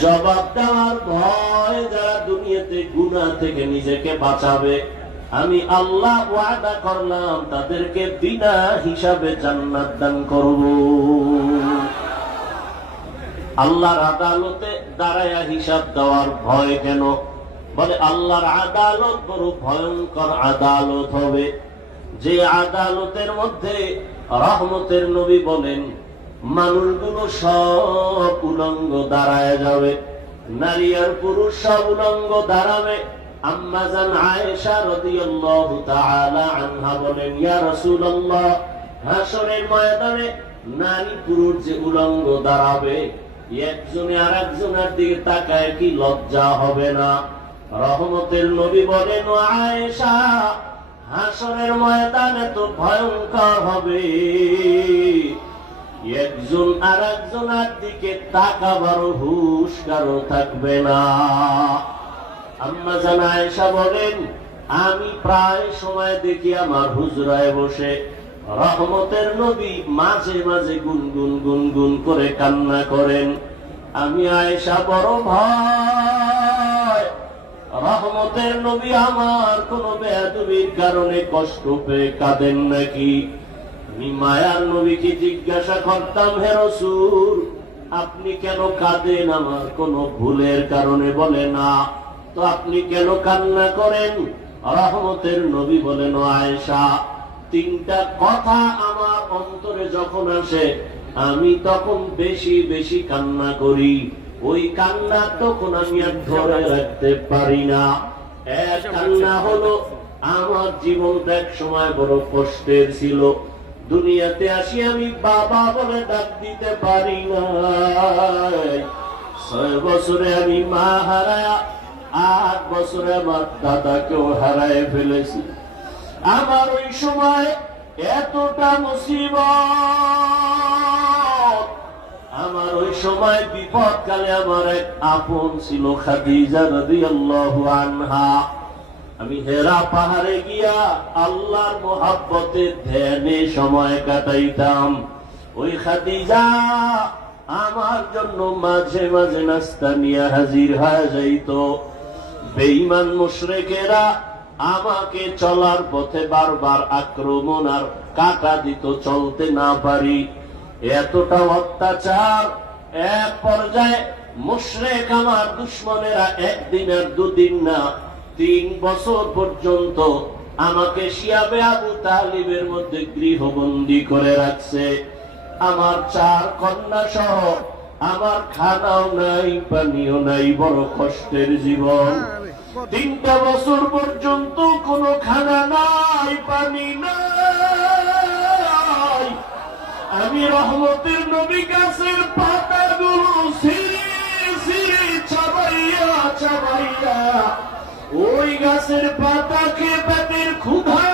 জবাব দেওয়ার ভয় যারা দুনিয়াতে গুনাহ থেকে নিজেকে বাঁচাবে। আমি আল্লাহ ওয়াদা করলাম, তাদেরকে বিনা হিসাবে জান্নাত দান করব। আল্লাহর আদালতে দাঁড়ায়া হিসাব দেওয়ার ভয় কেন? বলে, আল্লাহর আদালত বড় ভয়ঙ্কর আদালত হবে। যে আদালতের মধ্যে রহমতের নবী বলেন মানুষগুলো সব উলঙ্গ দাঁড়ায় যাবে। নারী আর পুরুষ সব উলঙ্গ দাঁড়াবে আয়েশা তাআলা আনহা বলেন, ইয়া রাসূলুল্লাহ ময়দানে নারী পুরুষ যে উলঙ্গ দাঁড়াবে একজনে আর একজনের দিকে তাকায় কি লজ্জা হবে না? রহমতের নবী বলেন আয়েশা, হাসরের ময়দানে তো ভয়ঙ্কর হবে। একজন আর একজনের দিকে তাকাবার হুশ কারও থাকবে না। আম্মা জান আয়েশা বলেন, আমি প্রায় সময় দেখি আমার হুজরায় বসে রহমতের নবী মাঝে মাঝে গুনগুন গুনগুন করে কান্না করেন। আমি আয়েশা বড় ভয় রহমতের নবী আমার কোন বেয়াদবির কারণে কষ্ট পেয়ে কাঁদেন নাকি? আমি মায়ার নবীকে জিজ্ঞাসা করতাম, হে আপনি কেন কাঁদেন আমার কোন ভুলের কারণে? বলে, না, তো আপনি কেন কান্না করেন? রহমতের নবী বলেন ও আয়েশা, তিনটা কথা আমার অন্তরে যখন আসে, আমি তখন বেশি বেশি কান্না করি। ওই কান্না তখন আমি আর ধরে রাখতে পারি না। এক কান্না হলো, আমার জীবনটা এক সময় বড় কষ্টের ছিল। দুনিয়াতে আসি আমি, বাবা বলে ডাক দিতে পারি না ছয় বছরে আমি মা হারায়া, আট বছরে আমার দাদাকেও হারায় ফেলেছি। আমার ওই সময় এতটা মুসিবত। আমার ওই সময় বিপদ কালে আমার এক আপন ছিল খাদিজা রাদিয়াল্লাহু আনহা। আমি হেরা পাহাড়ে গিয়া আল্লাহর মোহাব্বতে ধ্যানে সময় কাটাইতাম। ওই খাদিজা আমার জন্য মাঝে মাঝে নাস্তা নিয়ে হাজির হয়ে যাইত। বেঈমান মুশরেকেরা আমাকে চলার পথে বারবার আক্রমণ আর কাটা দিত চলতে না পারি। এতটা অত্যাচার, এক পর্যায়ে মুশরেক আমার দুশ্মনেরা একদিন আর দুদিন না তিন বছর পর্যন্ত আমাকে শিয়াবে আবু তালিবের মধ্যে গৃহবন্দী করে রাখছে। আমার চার কন্যা সহ আমার খানাও নাই, পানিও নাই, বড় কষ্টের জীবন। তিনটা বছর পর্যন্ত কোনো খানা নাই, পানি নাই। আমি রহমতের নবী গাছের পাতাগুলো সিঁড়ি সিঁড়ি চাবাইয়া চাবাইয়া ওই গাছের পাতাকে পেটের ক্ষুধা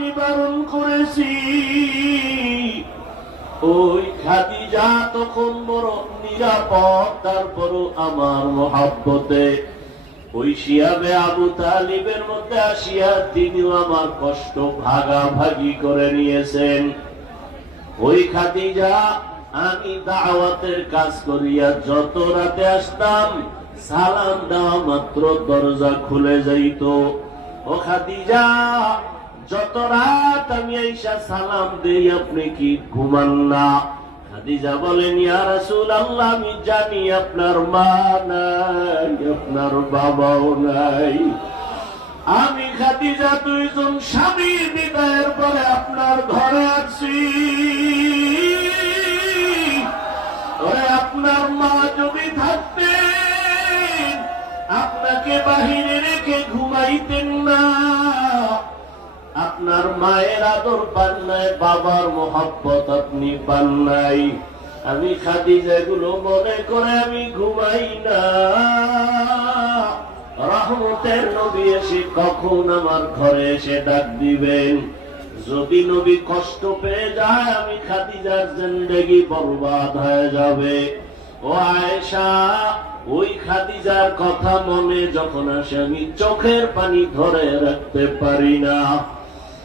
নিবারণ করেছি। ওই খাদিজা তখন বড় নিরাপদ, তারপরও আমার মহাব্বতে ওই শিয়াবে আবু তালিবের মধ্যে আসিয়া তিনিও আমার কষ্ট ভাগাভাগি করে নিয়েছেন। ওই খাদিজা আমি দাওয়াতের কাজ করিয়া যত রাতে আসতাম সালাম দেওয়া মাত্র দরজা খুলে যাইত। ও খাদিজা, যত রাত আমি আইসা সালাম দেই, আপনি কি ঘুমান না? খাদিজা বলেন, ইয়া রাসূল আল্লাহ আমি জানি আপনার মা নাই, আপনার বাবাও নাই। আমি খাদিজা দুইজন স্বামীর বিদায়ের পরে আপনার ঘরে আছি আপনার মা যদি থাকতেন আপনাকে বাহিরে রেখে ঘুমাইতেন না। আপনার মায়ের আদর পান নাই, বাবার মোহাব্বত আপনি পান নাই। আমি খাদিজা গুলো মনে করে আমি ঘুমাই না। রহমতের নবী এসে কখন আমার ঘরে এসে ডাক দিবেন? যদি নবী কষ্ট পেয়ে যায়, আমি খাদিজার জিন্দেগি বরবাদ হয়ে যাবে। ও আয়েশা ওই খাদিজার কথা মনে যখন আসে, আমি চোখের পানি ধরে রাখতে পারি না।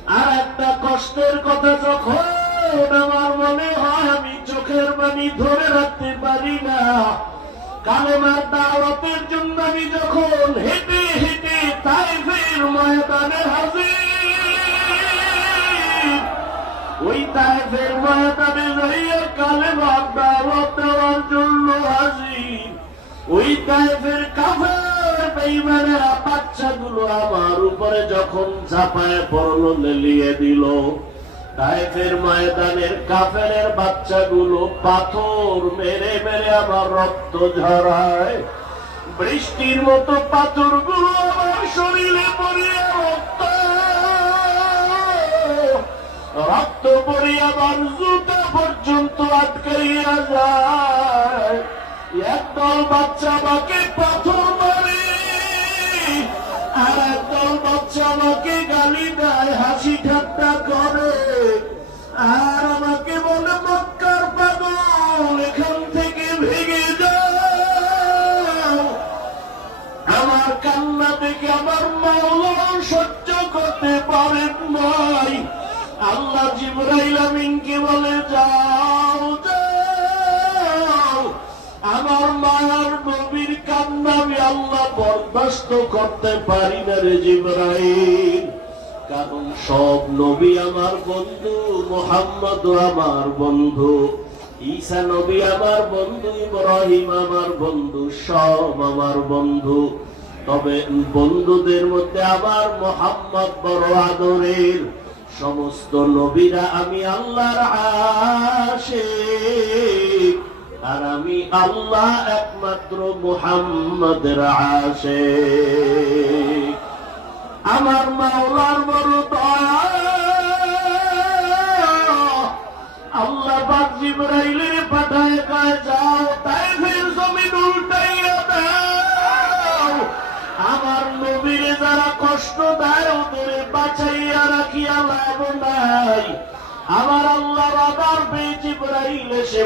আর একটা কষ্টের কথা, যখন আমার মনে হয়, আমি চোখের পানি ধরে রাখতে পারি না। কালেমার দাওয়াতের জন্য আমি যখন হেঁটে হেঁটে বেঈমানেরা বাচ্চাগুলো আমার উপরে যখন দিল। ময়দানের বাচ্চাগুলো পাথর মেরে মেরে আমার রক্ত ঝরায়। বৃষ্টির মতো আমার শরীরে পড়িয়া রক্ত। রক্ত পড়ে আমার জুতা পর্যন্ত আটকাইয়া যায়। একদল বাচ্চা আমাকে পাথর একদল বাচ্চা আমাকে গালি দেয়, হাসি ঠাট্টা করে। আর আমাকে বলে, মক্কার পাগল, এখান থেকে ভেঙে যাও। আমার কান্না দেখে আমার মাওলা সহ্য করতে পারেন নাই। আল্লাহ জিব্রাইল আমিনকে বলে, যাও। আমার মায়ার নবীর কান্না আমি আল্লাহ বরদাস্ত করতে পারি না রে জিব্রাইল। কারণ সব নবী আমার বন্ধু, মোহাম্মদ আমার বন্ধু, ঈসা নবী আমার বন্ধু, ইব্রাহিম আমার বন্ধু, সব আমার বন্ধু। তবে বন্ধুদের মধ্যে আমার মোহাম্মদ বড় আদরের। সমস্ত নবীরা আমি আল্লাহর আসে আর আমি আল্লাহ একমাত্র মোহাম্মদের আসে আমার মাওলার বড় দয়া। আল্লাহ পাক জিব্রাইলের পাঠায় কয়, যাও তাই ফের জমিন উল্টাইয়া আমার নবীরে যারা কষ্ট দেয় ওদের বাঁচাইয়া রাখিয়া লাভ নাই। আমার আল্লাহ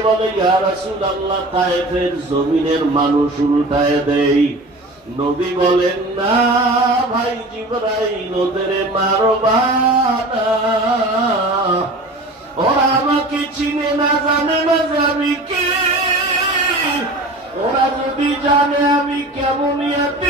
বলে জমিনের মানুষ উল্টায় দেই। নবী বলেন না ভাই জিব্রাইল ওদের মারবা না। ওরা আমাকে চিনে না জানে না যে আমি কে। ওরা যদি জানে আমি কেমন ইয়াতীম,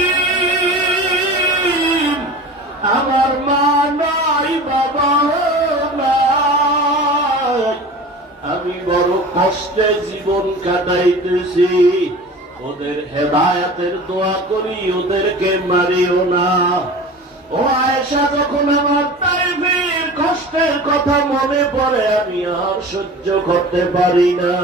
কষ্টে জীবন কাটাইতেছি। ওদের হেদায়াতের দোয়া করি, ওদেরকে মারিও না। ও আয়েশা, যখন আমার তাইফের কষ্টের কথা মনে পড়ে, আমি আর সহ্য করতে পারি না।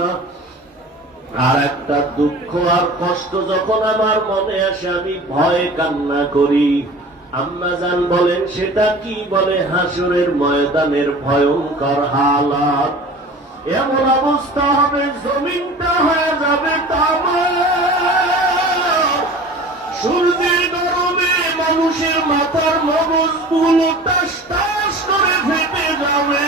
আর একটা দুঃখ আর কষ্ট যখন আমার মনে আসে, আমি ভয়ে কান্না করি। আম্মা জান বলেন, সেটা কি বলে? হাসুরের ময়দানের ভয়ঙ্কর হালাত। এমন অবস্থা হবে, জমিনটা হয়ে যাবে সূর্যের গরমে মানুষের মাথার মগজগুলো টাস করে ফেটে যাবে।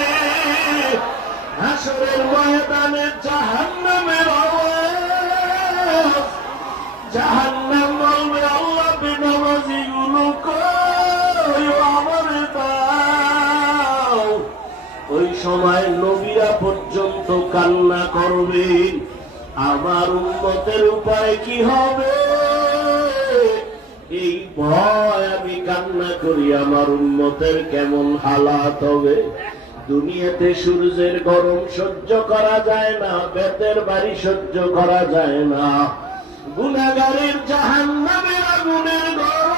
হাসরের ময়দানে জাহান্নামের আওয়াজ। জাহান্নাম বলবে, আল্লাহ বেনামাজি গুলো আমার দাও। ওই সময় নবীরা কান্না করবেন আমার উন্মতের উপায় কি হবে? এই ভয় আমি কান্না করি, আমার উন্মতের কেমন হালাত হবে? দুনিয়াতে সূর্যের গরম সহ্য করা যায় না, বেতের বাড়ি সহ্য করা যায় না। গুনাগারের জাহান নামের আগুনের গরম।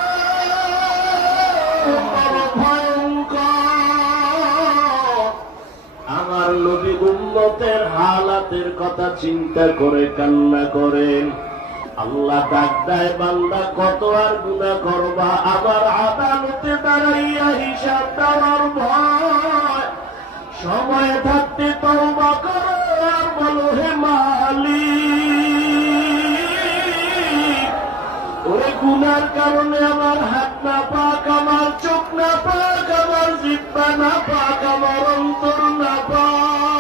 উন্নতের হালাতের কথা চিন্তা করে, কান্না করেন আল্লাহ ডাক বান্দা, কত আর গুণা করবা? আবার আদালতে দাঁড়াইয়া হিসাব দেওয়ার ভয়। সময় থাকতে তওবা করো বলো, হে মালিক, ওরে গুনার কারণে আমার হাত না পাক, আমার চোখ না পাক, আমার জিব্বা না পাক, আমার অন্তর না পাক।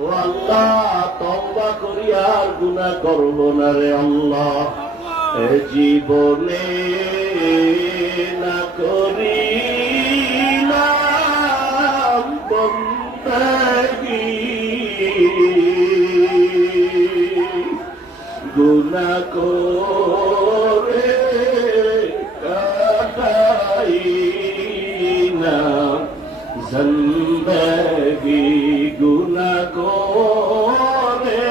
ও আল্লাহ তবা করি আর গুণা করব না রে আল্লাহ। জীবনে না করি গুণা করে কাটাই। জিন্দগি গুনা করে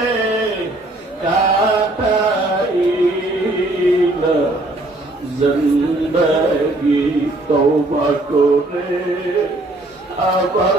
কাটাইল জিন্দগি তওবা আবার